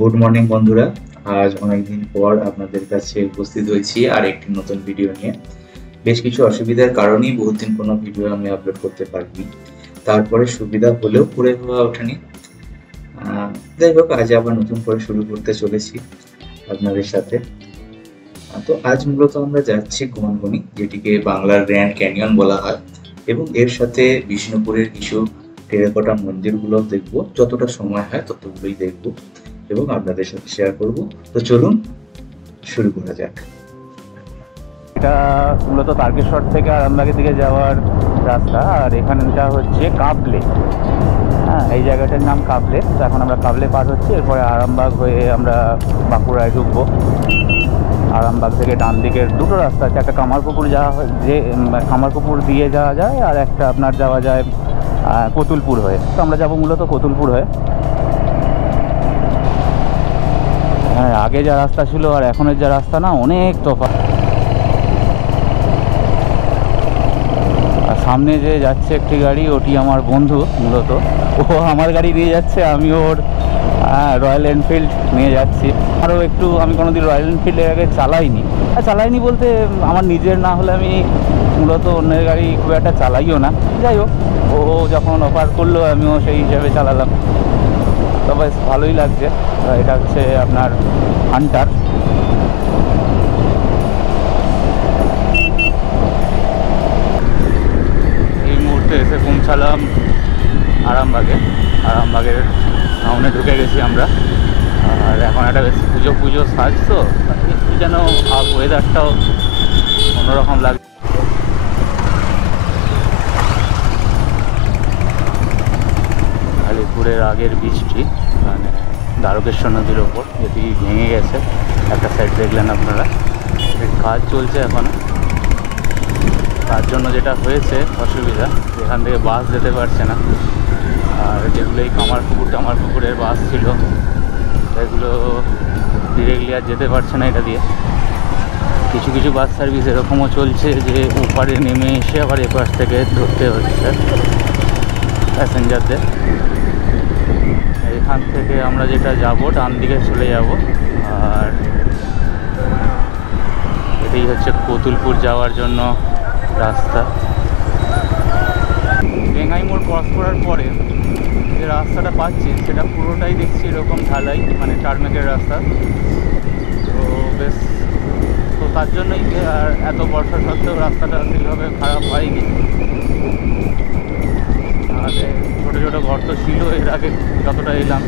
Good morning বন্ধুরা। আজ অনেকদিন পর আপনাদের কাছে উপস্থিত হয়েছি আর একটি নতুন ভিডিও নিয়ে। বেশ কিছু অসুবিধার কারণেই বহুদিন কোনো ভিডিও আমি আপলোড করতে পারিনি, তারপরে সুবিধা হলেও করে হওয়া ওঠেনি। যাই হোক, আজ আবার নতুন করে শুরু করতে চলেছি আপনাদের সাথে। তো আজ মূলত আমরা যাচ্ছি কুমানগনি, যেটিকে বাংলার গ্র্যান্ড ক্যানিয়ন বলা হয়, এবং এর সাথে বিষ্ণুপুরের কিছু টেরাকোটা মন্দিরগুলো দেখবো। যতটা সময় হয় ততগুলোই দেখবো এবং আপনাদের সাথে শেয়ার করব। তো চলুন শুরু করা যাক। এটা মূলত তারকেশ্বর থেকে আরামবাগের দিকে যাওয়ার রাস্তা, আর এখানটা হচ্ছে কাবলে। হ্যাঁ, এই জায়গাটার নাম কাবলে। তো এখন আমরা কাবলে পার হচ্ছি, এরপরে আরামবাগ হয়ে আমরা বাঁকুড়ায় ঢুকবো। আরামবাগ থেকে ডান দিকের দুটো রাস্তা আছে, একটা কামারপুকুর যাওয়া যে কামারপুকুর দিয়ে যাওয়া যায়, আর একটা আপনার যাওয়া যায় কতুলপুর হয়ে। তো আমরা যাবো মূলত কতুলপুর হয়ে। হ্যাঁ, আগে যা রাস্তা ছিল আর এখনের যা রাস্তা না, অনেক তফাৎ। আর সামনে যে যাচ্ছে একটি গাড়ি, ওটি আমার বন্ধু মূলত। ও আমার গাড়ি নিয়ে যাচ্ছে, আমি ওর রয়্যাল এনফিল্ড নিয়ে যাচ্ছি। আরও একটু, আমি কোনোদিন রয়্যাল এনফিল্ডের আগে চালাইনি বলতে আমার নিজের না হলে আমি মূলত অন্যের গাড়ি খুব একটা চালাইও না। যাই হোক, ও যখন অফার করলো আমিও সেই হিসাবে চালালাম। তবে ভালোই লাগছে। এটা হচ্ছে আপনার হান্টার। এই মুহূর্তে এসে পৌঁছালাম আরামবাগের টাউনে ঢুকে গেছি আমরা। আর এখন একটা বেশ পুজো সাজ, তো একটু যেন ওয়েদারটাও অন্যরকম লাগে। আলিপুরের আগের বৃষ্টি, মানে দ্বারকেশ্বর নদীর ওপর, যেটি ভেঙে গেছে। একটা সাইড দেখলেন আপনারা, কাজ চলছে এখনো। তার জন্য যেটা হয়েছে অসুবিধা, এখান থেকে বাস যেতে পারছে না। আর যেগুলো এই কামারপুকুরের বাস ছিল, সেগুলো ডিরেক্টলি আর যেতে পারছে না এটা দিয়ে। কিছু কিছু বাস সার্ভিস এরকমও চলছে যে ওপারে নেমে এসে আবার এপাশ থেকে ধরতে হচ্ছে প্যাসেঞ্জারদের। এখান থেকে আমরা যেটা যাব, ডান দিকে চলে যাব। আর এটাই হচ্ছে কতুলপুর যাওয়ার জন্য রাস্তা। বেঙ্গাই মোড় ক্রস করার পরে যে রাস্তাটা পাচ্ছি, সেটা পুরোটাই দেখছি এরকম ঢালাই, মানে টারমেকের রাস্তা। তো বেশ, তো তার জন্যই আর এত বর্ষা সত্ত্বেও রাস্তাটা ঠিকভাবে খারাপ হয়নি। আর ছোটো ছোটো গর্ত ছিল এর আগে যতটা এলাম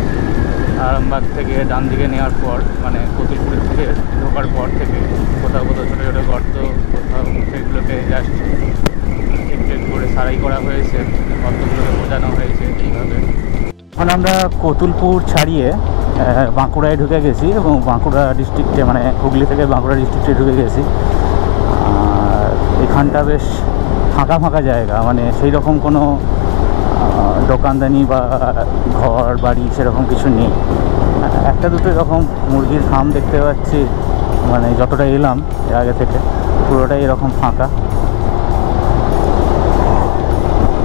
আরামবাগ থেকে ডান দিকে নেওয়ার পর, মানে কতুলপুরের থেকে ঢোকার পর থেকে কোথাও কোথাও ছোটো ছোটো গর্ত, কোথাও সেগুলোকে জাস্ট একটু করে সারাই করা হয়েছে, গর্তগুলোকে বোঝানো হয়েছে এইভাবে। এখন আমরা কতুলপুর ছাড়িয়ে বাঁকুড়ায় ঢুকে গেছি, এবং বাঁকুড়া ডিস্ট্রিক্টে, মানে হুগলি থেকে বাঁকুড়া ডিস্ট্রিক্টে ঢুকে গেছি। আর এখানটা বেশ ফাঁকা জায়গা, মানে সেই রকম কোনো দোকানদানি বা ঘর বাড়ি সেরকম কিছু নেই। একটা দুটো এরকম মুরগির ফার্ম দেখতে পাচ্ছি, মানে যতটা এলাম এর আগে থেকে পুরোটাই এরকম ফাঁকা।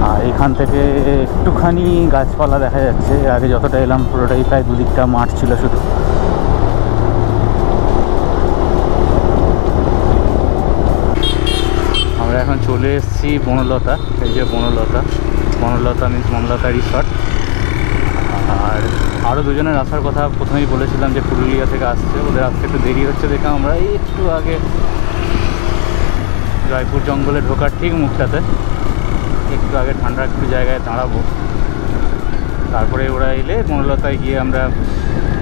আর এখান থেকে একটুখানি গাছপালা দেখা যাচ্ছে, এর আগে যতটা এলাম পুরোটাই প্রায় দুদিকটা মাঠ ছিল শুধু। আমরা এখন চলে এসেছি বনলতা। এই যে বনলতা মিন্স বনলতা রিসর্ট। আর আরও দুজনের আসার কথা প্রথমেই বলেছিলাম, যে পুরুলিয়া থেকে আসছে, ওদের আসতে একটু দেরি হচ্ছে দেখে আমরা এই একটু আগে জয়পুর জঙ্গলে ঢোকার ঠিক মুখটাতে একটু আগে ঠান্ডা একটু জায়গায় দাঁড়াবো। তারপরে ওরা এলে বনলতায় গিয়ে আমরা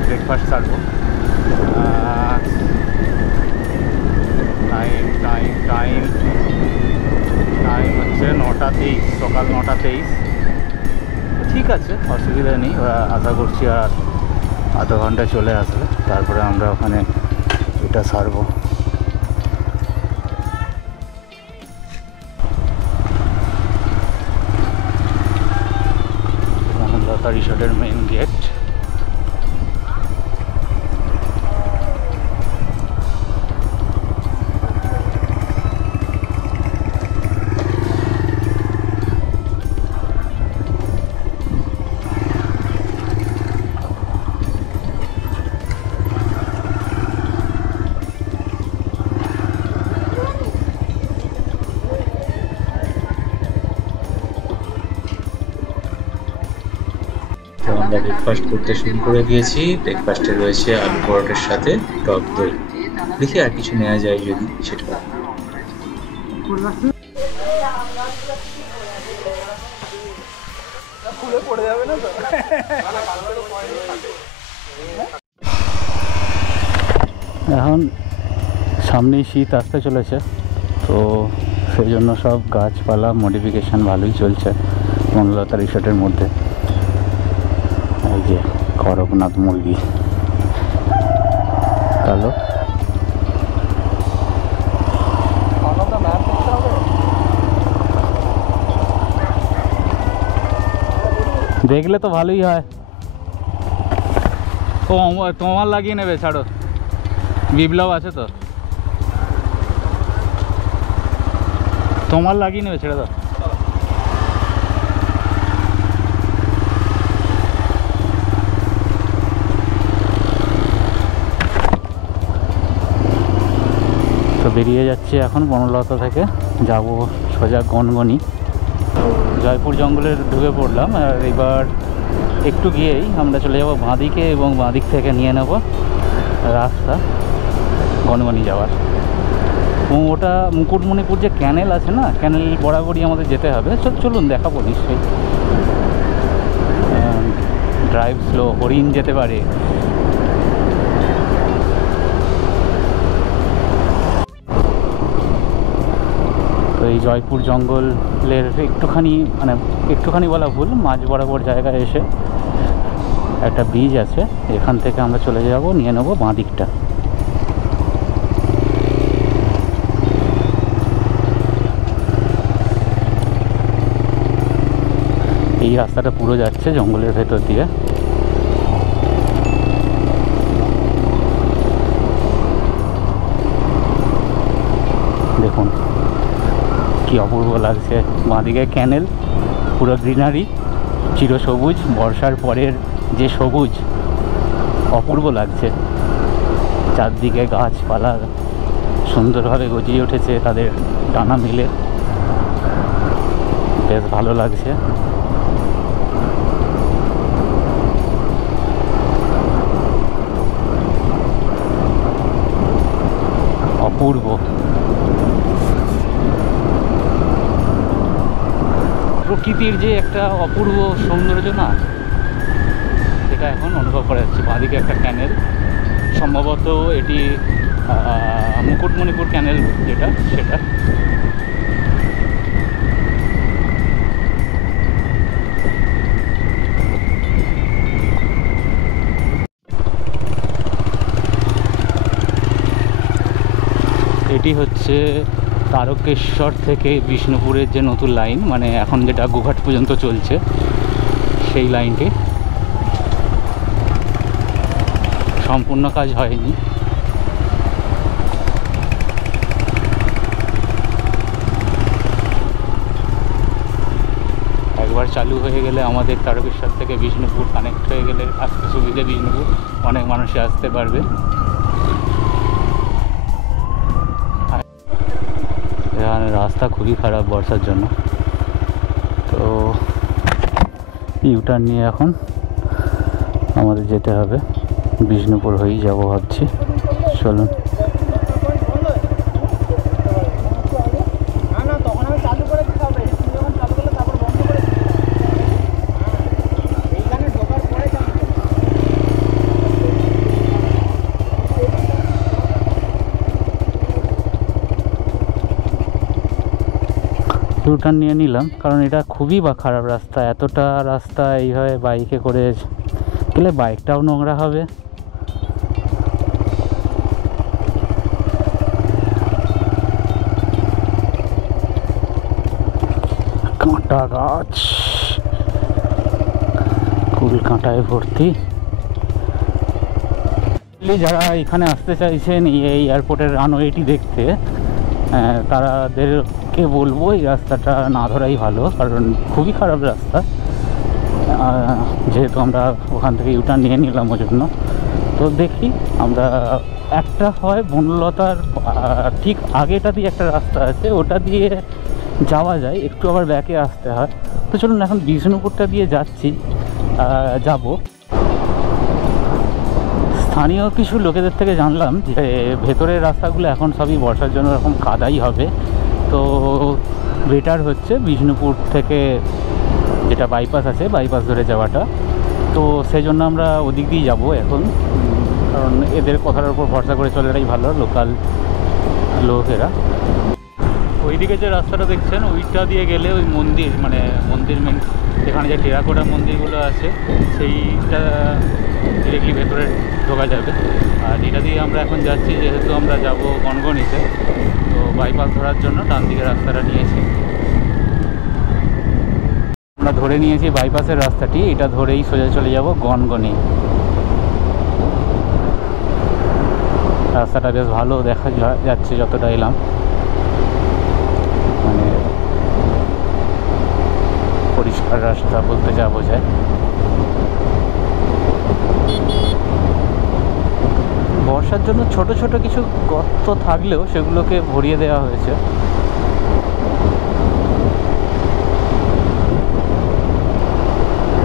ব্রেকফাস্ট সারবো। টাইম হচ্ছে 9:23, সকাল 9:23। ঠিক আছে, অসুবিধা নেই। ওরা আশা করছি আর আধা ঘন্টা চলে আসবে, তারপরে আমরা ওখানে এটা সারবো। বনলতা রিসর্টের মেইন গেট। তো আমরা ব্রেকফাস্ট করতে শুরু করে দিয়েছি। ব্রেকফাস্টে রয়েছে আলু পরোটার সাথে টক দই। দেখি আর কিছু নেওয়া যায় যদি সেটা। এখন সামনেই শীত আসতে চলেছে, তো সেই জন্য সব গাছপালা মডিফিকেশান ভালোই চলছে বনলতা রিসোর্টের মধ্যে। এই যে করকনাথ মুরগি কালো, দেখলে তো ভালোই হয়। তোমার লাগিয়ে নেবে, ছাড়ো, বিপ্লব আছে তো, তোমার লাগিয়ে নেবে, ছেড়ে দাও। তো বেরিয়ে যাচ্ছি এখন বনলতা থেকে, যাব সোজা গনগনি। জয়পুর জঙ্গলে ঢুকে পড়লাম, আর এবার একটু গিয়েই আমরা চলে যাব বাঁদিকে, এবং বাঁদিক থেকে নিয়ে নেব রাস্তা গনগনি যাওয়ার। এবং ওটা মুকুটমণিপুর যে ক্যানেল আছে না, ক্যানেল বরাবরই আমাদের যেতে হবে। চলুন দেখাবো নিশ্চয়ই। ড্রাইভ স্লো, হরিণ যেতে পারে। তো এই জয়পুর জঙ্গলের একটুখানি বলা ভুল, মাঝ বরাবর জায়গায় এসে একটা ব্রিজ আছে, এখান থেকে আমরা চলে যাব, নিয়ে নেব বাঁ দিকটা। এই রাস্তাটা পুরো যাচ্ছে জঙ্গলের ভেতর দিয়ে। দেখুন কি অপূর্ব লাগছে, বাঁদিকে ক্যানেল, পুরো গ্রিনারি, চিরসবুজ, বর্ষার পরের যে সবুজ, অপূর্ব লাগছে। চারদিকে গাছপালা সুন্দরভাবে গজিয়ে উঠেছে তাদের ডানা মিলে, বেশ ভালো লাগছে। অপূর্ব প্রকৃতির যে একটা অপূর্ব সৌন্দর্য না, সেটা এখন অনুভব করা যাচ্ছে। বাঁদিকে একটা ক্যানেল, সম্ভবত এটি মুকুটমণিপুর ক্যানেল যেটা, সেটা। এটি হচ্ছে তারকেশ্বর থেকে বিষ্ণুপুরের যে নতুন লাইন, মানে এখন যেটা গোঘাট পর্যন্ত চলছে, সেই লাইনটি সম্পূর্ণ কাজ হয়নি। একবার চালু হয়ে গেলে আমাদের তারকেশ্বর থেকে বিষ্ণুপুর কানেক্ট হয়ে গেলে আসতে সুবিধে, বিষ্ণুপুর অনেক মানুষই আসতে পারবে। রাস্তা খুবই খারাপ বর্ষার জন্য, তো ইউটার্ন নিয়ে এখন আমাদের যেতে হবে, বিষ্ণুপুর হয়েই যাব ভাবছি। চলুন। ইউটার্ন নিয়ে নিলাম, কারণ এটা খুবই খারাপ রাস্তা। এতটা রাস্তা এইভাবে বাইকে করে গেলে বাইকটাও নোংরা হবে। কাঁটা গাছ, কুল কাঁটায় ভর্তি। যারা এখানে আসতে চাইছেন এই এয়ারপোর্টের রানওয়েটি দেখতে, তাদেরকে বলবো এই রাস্তাটা না ধরাই ভালো, কারণ খুবই খারাপ রাস্তা। যেহেতু আমরা ওখান থেকে ইউটার্ন নিয়ে নিলাম ওই জন্য। তো দেখি আমরা, একটা হয় বনলতার ঠিক আগেটা দিয়ে একটা রাস্তা আছে, ওটা দিয়ে যাওয়া যায়, একটু আবার ব্যাকে আসতে হয়। তো চলুন এখন বিষ্ণুপুরটা দিয়ে যাচ্ছি, যাব। স্থানীয় কিছু লোকেদের থেকে জানলাম যে ভেতরের রাস্তাগুলো এখন সবই বর্ষার জন্য এরকম কাদাই হবে, তো বেটার হচ্ছে বিষ্ণুপুর থেকে যেটা বাইপাস আছে বাইপাস ধরে যাওয়াটা। তো সেই জন্য আমরা ওদিক দিয়েই যাবো এখন, কারণ এদের কথার উপর ভরসা করে চলাটাই ভালো লোকাল লোকেরা। ওইদিকে যে রাস্তাটা দেখছেন ওইটা দিয়ে গেলে ওই মন্দির, মানে মন্দির মেন এখানে যে টেরাকোটা মন্দিরগুলো আছে সেইটা ডিরেক্টলি ভেতরে ঢোকা যাবে। আর এটা দিয়ে আমরা এখন যাচ্ছি, যেহেতু আমরা যাব গনগনিতে, তো বাইপাস ধরার জন্য ডান দিকে রাস্তাটা নিয়েছি। আমরা ধরে নিয়েছি বাইপাসের রাস্তাটি, এটা ধরেই সোজা চলে যাব গনগনি। রাস্তাটা বেশ ভালো দেখা যাচ্ছে যতটা এলাম, মানে পরিষ্কার রাস্তা বলতে যা বোঝায়। বর্ষার জন্য ছোট ছোট কিছু গর্ত থাকলেও সেগুলোকে ভরিয়ে দেওয়া হয়েছে।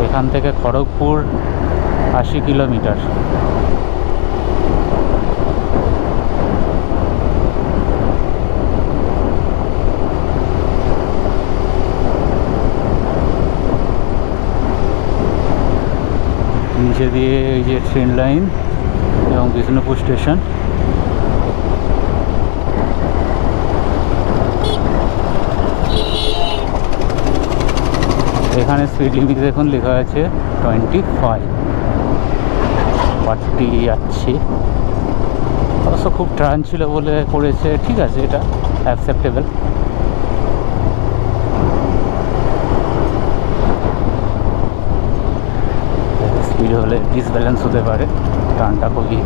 এখান থেকে খড়গপুর 80 কিলোমিটার। নিচে দিয়ে এই যে ট্রেন লাইন এবং বিষ্ণুপুর স্টেশন। এখানে স্পিড লিমিট দেখুন লেখা আছে 25, 40 যাচ্ছি। অবশ্য খুব টার্ন ছিল বলে করেছে, ঠিক আছে, এটা অ্যাকসেপ্টেবল। স্পিড হলে ডিসব্যালেন্স হতে পারে, টার্নটা খুবই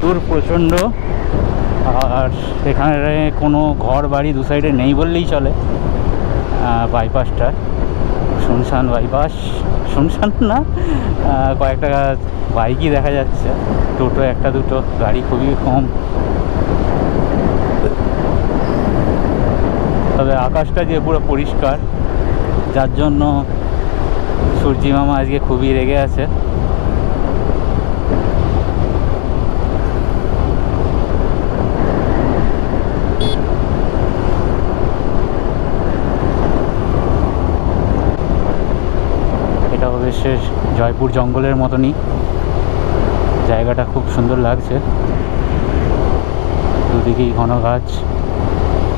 দূর প্রচণ্ড। আর এখানে কোনো ঘর বাড়ি দু সাইডে নেই বললেই চলে। বাইপাসটা শুনশান বাইপাস, শুনশান না, কয়েকটা বাইকই দেখা যাচ্ছে, টোটো একটা দুটো, গাড়ি খুবই কম। তবে আকাশটা যে পুরো পরিষ্কার, যার জন্য সূর্যি মামা আজকে খুবই রেগে আছে। এটা অবশ্য জয়পুর জঙ্গলের মতনই, জায়গাটা খুব সুন্দর লাগছে। দুদিকেই ঘন গাছ,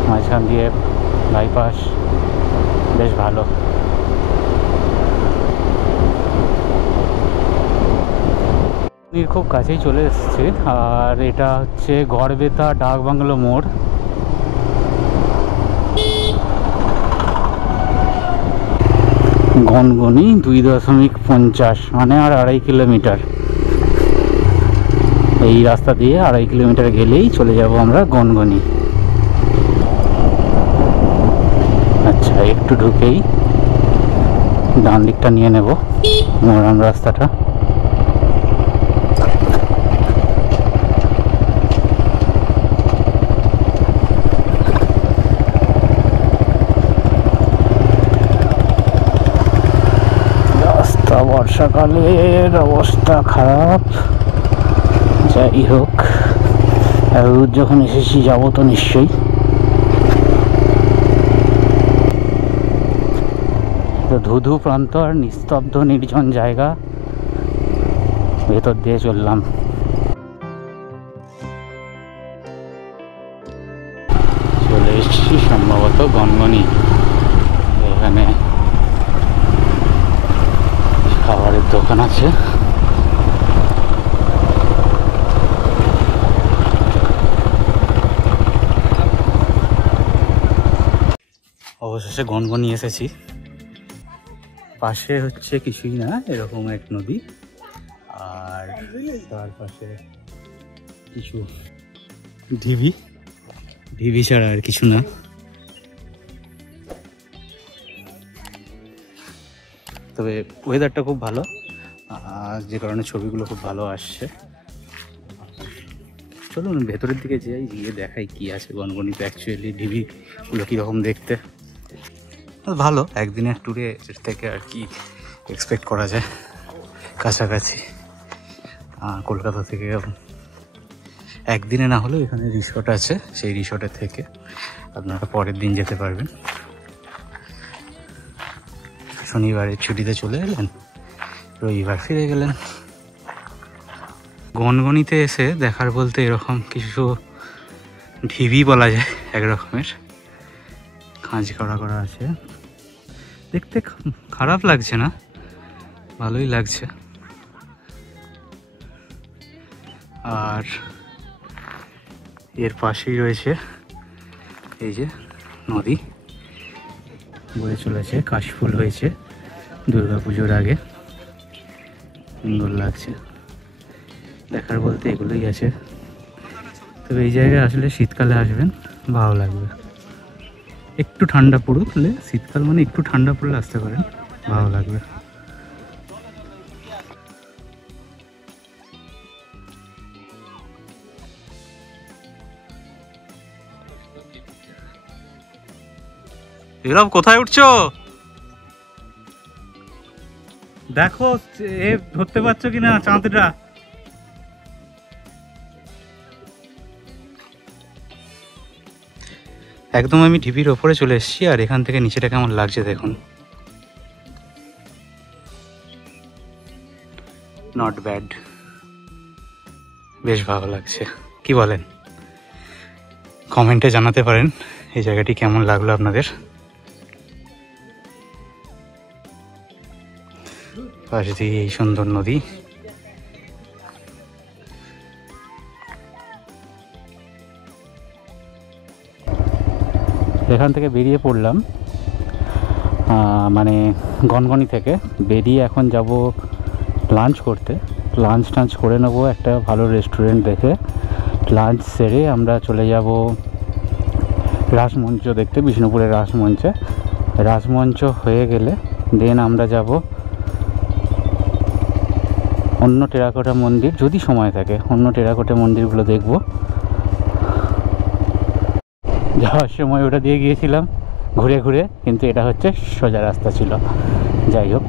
মাঝখান দিয়ে বাইপাস, বেশ ভালো। খুব কাছেই চলে এসছে। আর এটা হচ্ছে গড়বেতা ডাকবাংলো মোড়। গনগনি 2.50, মানে আর 2.5 কিলোমিটার। এই রাস্তা দিয়ে 2.5 কিলোমিটার গেলেই চলে যাব আমরা গনগনি। আচ্ছা, একটু ঢুকেই ডান দিকটা নিয়ে নেব, মোরাম রাস্তাটা। বর্ষাকালের অবস্থা খারাপ, যাই হোক যখন এসেছি যাবো তো নিশ্চয়ই। তো ধুধু প্রান্ত আর নিস্তব্ধ নির্জন জায়গা, ভেতর দিয়ে চললাম। চলে এসেছি সম্ভবত গনগনি। এখানে খাবারের দোকান আছে। অবশেষে গনগনি এসেছি। পাশে হচ্ছে কিছুই না, এরকম এক নদী, আর তার পাশে কিছু ঢিবি, ঢিবি ছাড়া আর কিছু না। তবে ওয়েদারটা খুব ভালো, যে কারণে ছবিগুলো খুব ভালো আসছে। চলুন ভেতরের দিকে যাই, গিয়ে দেখাই কি আছে গনগনিতে অ্যাকচুয়ালি, ঢিবিগুলো কীরকম দেখতে। ভালো একদিনের ট্যুরে থেকে আর কি এক্সপেক্ট করা যায়। কাছাকাছি কলকাতা থেকে একদিনে না হলেও এখানে রিসর্ট আছে, সেই রিসর্টের থেকে আপনারা পরের দিন যেতে পারবেন। শনিবারের ছুটিতে চলে এলেন, রবিবার ফিরে গেলেন। গনগনিতে এসে দেখার বলতে এরকম কিছু ঢিবি বলা যায়, এক রকমের খাঁজ করা আছে, দেখতে খারাপ লাগছে না, ভালোই লাগছে। আর এর পাশেই রয়েছে এই যে নদী বয়ে চলেছে, কাশফুল হয়েছে দুর্গাপুজোর আগে, সুন্দর লাগছে। দেখার বলতে এগুলোই আছে। তবে এই জায়গায় আসলে শীতকালে আসবেন, ভালো লাগবে। একটু ঠান্ডা পড়লে, শীতকাল মানে একটু ঠান্ডা পড়লে আসতে পারেন, ভালো লাগবে। এরকম কোথায় উঠছো? দেখো এ ধরতে পারছো কিনা চাঁদটা। একদম আমি ঢিবির ওপরে চলে এসেছি, আর এখান থেকে নিচেটা কেমন লাগছে দেখুন। নট ব্যাড, বেশ ভালো লাগছে। কি বলেন? কমেন্টে জানাতে পারেন এই জায়গাটি কেমন লাগলো আপনাদের। পাশ দিয়ে এই সুন্দর নদী, এখান থেকে বেরিয়ে পড়লাম, মানে গনগনি থেকে বেরিয়ে এখন যাব লাঞ্চ করতে। লাঞ্চ টাঞ্চ করে নেবো একটা ভালো রেস্টুরেন্ট দেখে। লাঞ্চ সেরে আমরা চলে যাব রাসমঞ্চ দেখতে, বিষ্ণুপুরের রাসমঞ্চে। রাসমঞ্চ হয়ে গেলে দেন আমরা যাব অন্য টেরাকোটা মন্দির, যদি সময় থাকে অন্য টেরাকোটা মন্দিরগুলো দেখব। যাওয়ার সময় ওটা দিয়ে গিয়েছিলাম ঘুরে ঘুরে, কিন্তু এটা হচ্ছে সোজা রাস্তা ছিল। যাই হোক,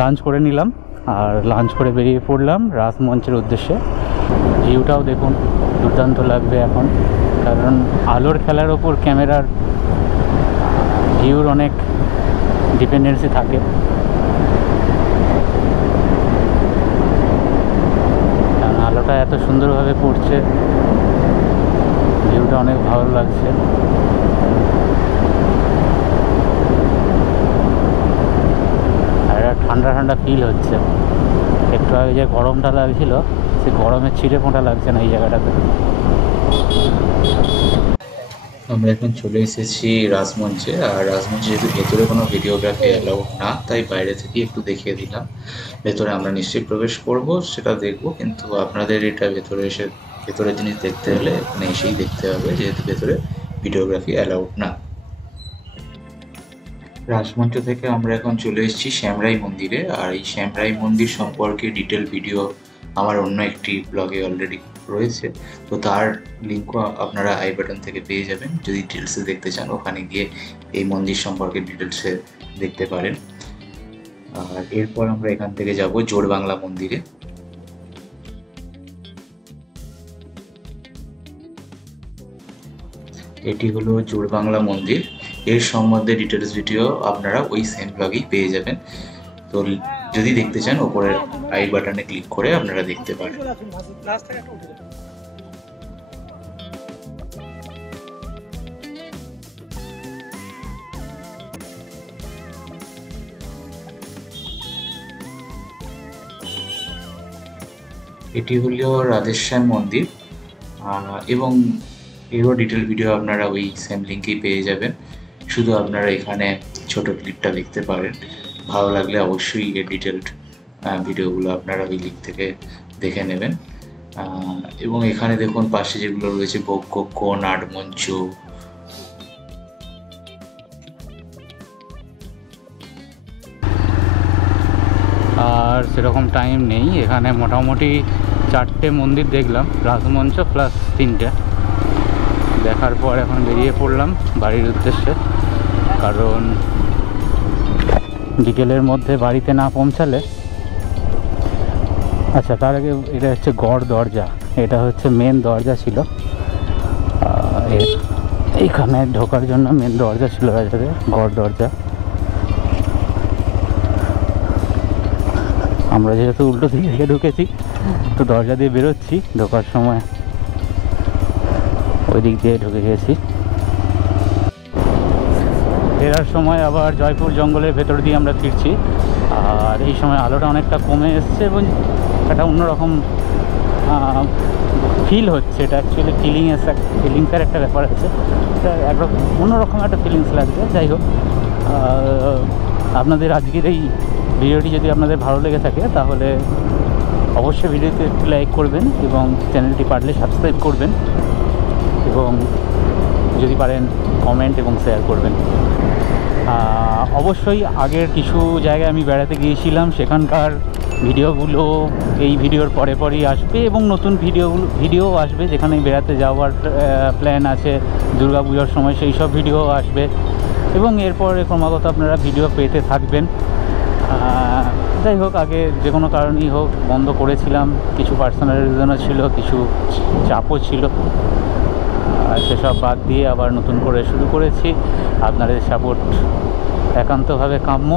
লাঞ্চ করে নিলাম, আর লাঞ্চ করে বেরিয়ে পড়লাম রাসমঞ্চের উদ্দেশ্যে। ভিউটাও দেখুন, দুর্দান্ত লাগবে এখন, কারণ আলোর খেলার ওপর ক্যামেরার ভিউর অনেক ডিপেন্ডেন্সি থাকে। কারণ আলোটা এত সুন্দরভাবে পড়ছে, ভিউটা অনেক ভালো লাগছে। আর ঠান্ডা ঠান্ডা ফিল হচ্ছে। একটু আগে যে গরমটা লাগছিল, সে গরমের ছিঁড়ে ফোঁটা লাগছে না এই জায়গাটাতে। আমরা এখন চলে এসেছি রাসমঞ্চে। আর রাসমঞ্চে যেহেতু ভেতরে কোনো ভিডিওগ্রাফি অ্যালাউড না, তাই বাইরে থেকে একটু দেখিয়ে দিলাম। ভেতরে আমরা নিশ্চয়ই প্রবেশ করব, সেটা দেখব, কিন্তু আপনাদের এটা ভেতরে এসে ভেতরের জিনিস দেখতে হলে এখানে এসেই দেখতে হবে, যেহেতু ভেতরে ভিডিওগ্রাফি অ্যালাউড না। রাসমঞ্চ থেকে আমরা এখন চলে এসেছি শ্যামরাই মন্দিরে। আর এই শ্যামরাই মন্দির সম্পর্কে ডিটেল ভিডিও আমার অন্য একটি ব্লগে অলরেডি রয়েছে, তো তার লিঙ্কও আপনারা আই বাটন থেকে পেয়ে যাবেন। যদি ডিটেলসে দেখতে চান, ওখানে গিয়ে এই মন্দির সম্পর্কে ডিটেলসে দেখতে পারেন। আর এরপর আমরা এখান থেকে যাব জোড়বাংলা মন্দিরে। এটি হলো জোড়বাংলা মন্দির। এর সম্বন্ধে ডিটেলস ভিডিও আপনারা ওই সেম ব্লগেই পেয়ে যাবেন। তো যদি দেখতে চান, ওপরের আই বাটনে ক্লিক করে আপনারা দেখতে পারেন। এটি হলো রাধেশ্যাম মন্দির, এবং এরও ডিটেল ভিডিও আপনারা ওই সেম লিঙ্কেই পেয়ে যাবেন। শুধু আপনারা এখানে ছোট ক্লিপটা দেখতে পারেন। ভালো লাগলে অবশ্যই এর ডিটেলড ভিডিওগুলো আপনারা ওই লিঙ্ক থেকে দেখে নেবেন। এবং এখানে দেখুন পাশে যেগুলো রয়েছে ভোগকক্ষ, নাটমঞ্চ, আর সেরকম টাইম নেই। এখানে মোটামুটি 4টে মন্দির দেখলাম, রাসমঞ্চ প্লাস 3টে। দেখার পর এখন বেরিয়ে পড়লাম বাড়ির উদ্দেশ্যে, কারণ বিকেলের মধ্যে বাড়িতে না পৌঁছালে। আচ্ছা, তার আগে এটা হচ্ছে গড় দরজা, এটা হচ্ছে মেন দরজা ছিল। এইখানে ঢোকার জন্য মেন দরজা ছিল রাজাদের, গড় দরজা। আমরা যেহেতু উল্টো দিক থেকে ঢুকেছি, তো দরজা দিয়ে বেরোচ্ছি, ঢোকার সময় ওই দিক দিয়ে ঢুকে গেছি। ফেরার সময় আবার জয়পুর জঙ্গলের ভেতর দিয়ে আমরা ফিরছি। আর এই সময় আলোটা অনেকটা কমে এসছে এবং একটা অন্যরকম ফিল হচ্ছে। এটা অ্যাকচুয়ালি ফিলিংসের একটা ব্যাপার আছে, এটা একরকম অন্যরকম একটা ফিলিংস লাগছে। যাই হোক, আপনাদের আজকের এই ভিডিওটি যদি আপনাদের ভালো লেগে থাকে তাহলে অবশ্যই ভিডিওতে একটু লাইক করবেন এবং চ্যানেলটি পারলে সাবস্ক্রাইব করবেন, এবং যদি পারেন কমেন্ট এবং শেয়ার করবেন। অবশ্যই আগের কিছু জায়গায় আমি বেড়াতে গিয়েছিলাম, সেখানকার ভিডিওগুলো এই ভিডিওর পরে পরেই আসবে, এবং নতুন ভিডিও আসবে যেখানে বেড়াতে যাওয়ার প্ল্যান আছে দুর্গা পুজোর সময়, সেই সব ভিডিও আসবে, এবং এরপরে ক্রমাগত আপনারা ভিডিও পেতে থাকবেন। যাই হোক, আগে যে কোনো কারণেই হোক বন্ধ করেছিলাম, কিছু পার্সোনাল রিজনও ছিল, কিছু চাপও ছিল, সেসব বাদ দিয়ে আবার নতুন করে শুরু করেছি। আপনাদের সাপোর্ট একান্তভাবে কাম্য।